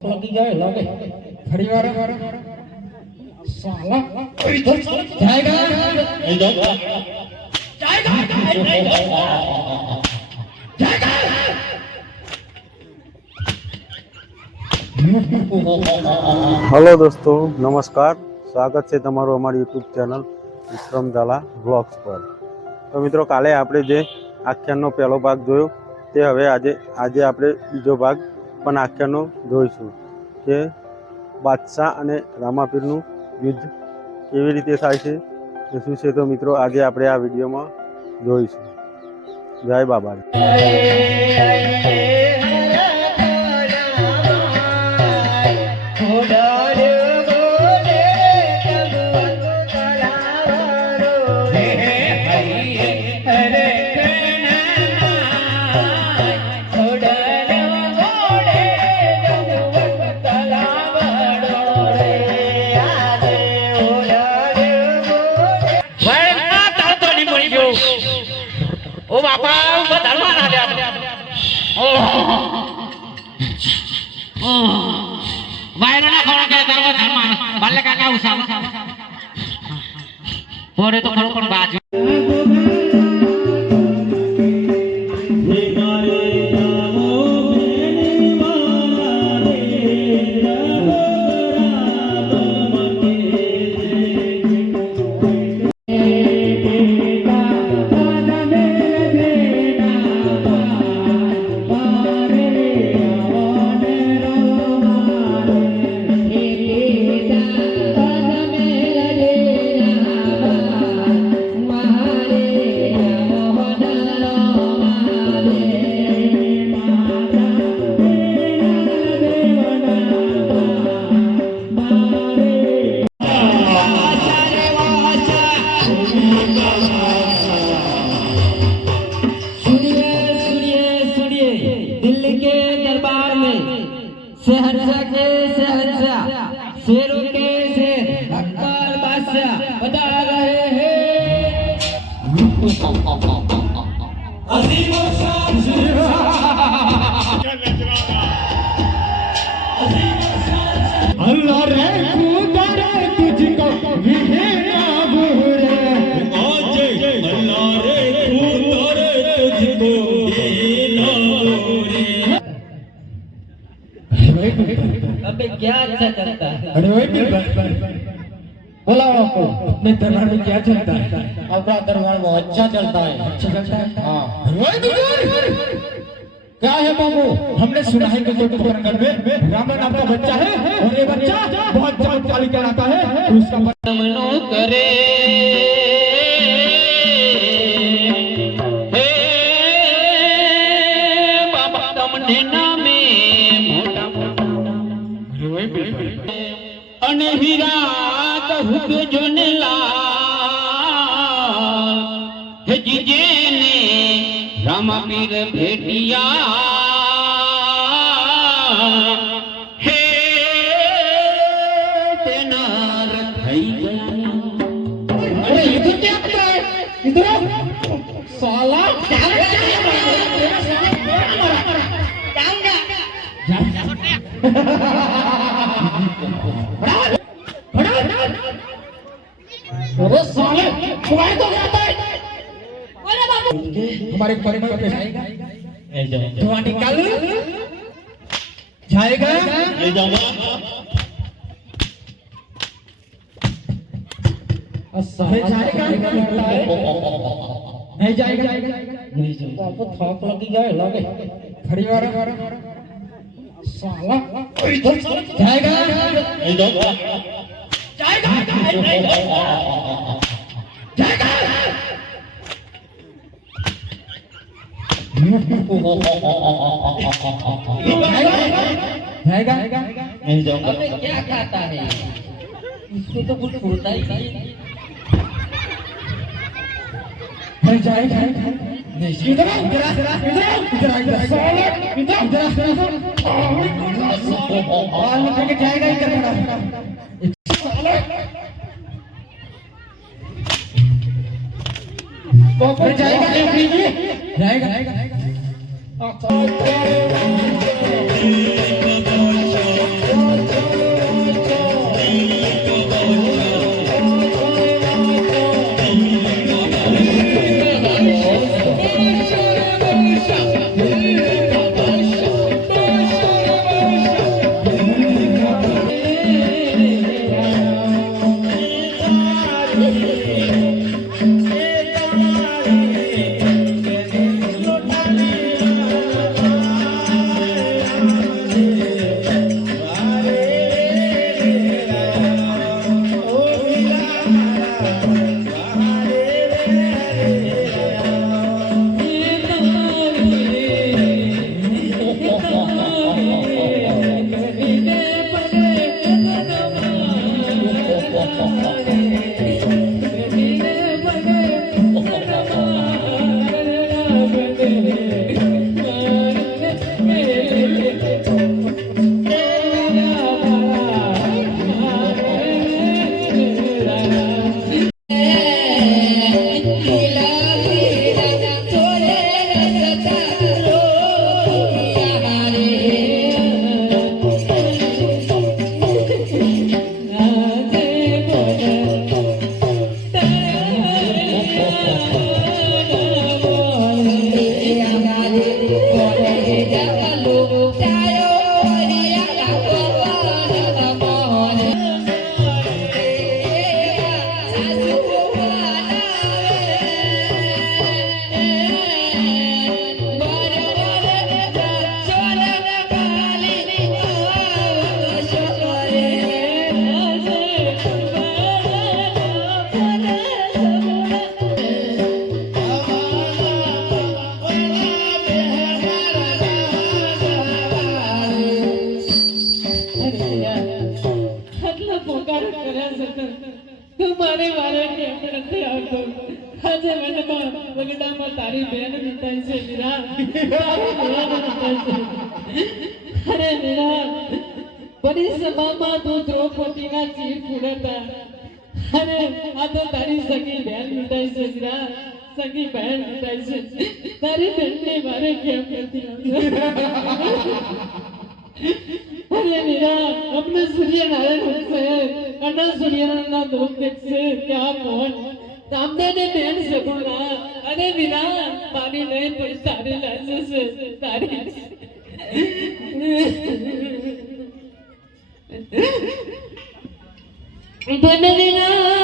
लगी जाए लगे परिवार साला इधर जाएगा जाएगा जाएगा हेलो दोस्तों नमस्कार स्वागत है तमारू अमारी यूट्यूब चैनल विक्रम झाला ब्लॉग्स पर। तो मित्रों काले आपणे जे आख्याननो पहलो भाग जोयो ते हवे આજે આપણે બીજો ભાગ પણ આખ્યાનનો જોઈશું કે બાદશાહ અને રામાપીરનું યુદ્ધ કેવી રીતે થાય છે એ શું છે। તો મિત્રો આજે આપણે આ વિડીયોમાં જોઈશું। જય બાબા। ओ बापा धर्मा ना दे वायरा ना खड़ा के धर्मा बाले का उसा पोरे तो खड़ो खड़ो बाजू सहरसा के सहरसा शेरों के शेर अक्कर बादशाह बता रहे हैं अल्लाह रे खुदा रे तुझको विहे ना भूले आज अल्लाह रे खुदा रे तुझको विहे ना भूले। अबे क्या अच्छा चलता है? अरे वही बोला आपको अपने दरबार में क्या चलता है? अपना दरबार बहुत अच्छा चलता है। अच्छा चलता है? हाँ। क्या है बाबू? हमने सुना है कि कोटपुरनगर में रामा नाम का बच्चा है और ये बच्चा बहुत चमत्कारी कहलाता है। उसका मनो करे बाबा तमने नामे અને વિરાટ હુક જોનલા હે જીજેને રામાપીર ભેટિયા હે તેના થઈ ગયા। અરે इधर क्या कर रहा है? इधर साला क्या कर रहा अरे साले तुम्हारे तो जाता है हमारे परिवार पे जाएगा धुआं निकाल जाएगा ले जाऊंगा जाएगा नहीं जाएगा नहीं जाएगा आपको थोक लगी जाए लगे परिवार साला इधर जाएगा नहीं जाएगा जाएगा जाएगा नहीं जाऊंगा। अबे क्या खाता है इसको तो कुछ होता ही नहीं जाएगा नहीं इधर इधर इधर इधर इधर इधर जाएगा इधर जाएगा जाएगा जाएगा આટલા પોકાર કર્યા છતાં તું મારે વારે કેમ નથી આવતો? આજે વનમાં વગડામાં તારી બેન મીઠાઈ છે મીરા, તારી બેન મીઠાઈ છે. અરે મીરા, બધી સભામાં તું દ્રૌપદીના ચીર ફૂડતા, અરે આ તો તારી સગી બેન મીઠાઈ છે મીરા, સગી બેન મીઠાઈ છે. તારી બેનને મારે કેમ નથી આવતો? અરે મીરા, અમને સૂર્યનારાયણ છે અને સૂર્યનારાયણના દુઃખ દેખશે ત્યાં કોણ સામને બેન સગુણા. અરે મીરા, મારી નહીં પણ તારી લાજ છે, તારી. મીરા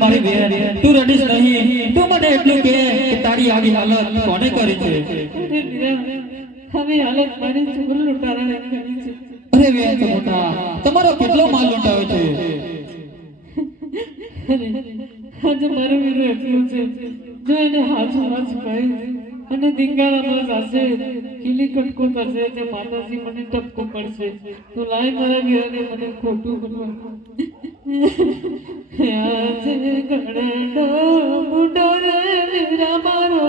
મારી બેન તું રડીશ નહીં. તું મને એટલું કે તારી આવી હાલત કોને કરી છે? અરે વીરા, આવી હાલત મારી છોકરો લૂંટારાને કરી છે. અરે બેન મોટા, તમારો કેટલો માલ લૂંટાયો છે? અરે આજે મારું વીરો એટલું છે, જો એને હાથ ખાઈ અને ધીંગાણામાં જાશે, ખીલી કટકો કરશે, જે માતાજી મને ટપકો કરશે, તો લાય મારા વીરાને મને ખોટું બનવા. આજે ગણડો બુડો રે વીરા મારો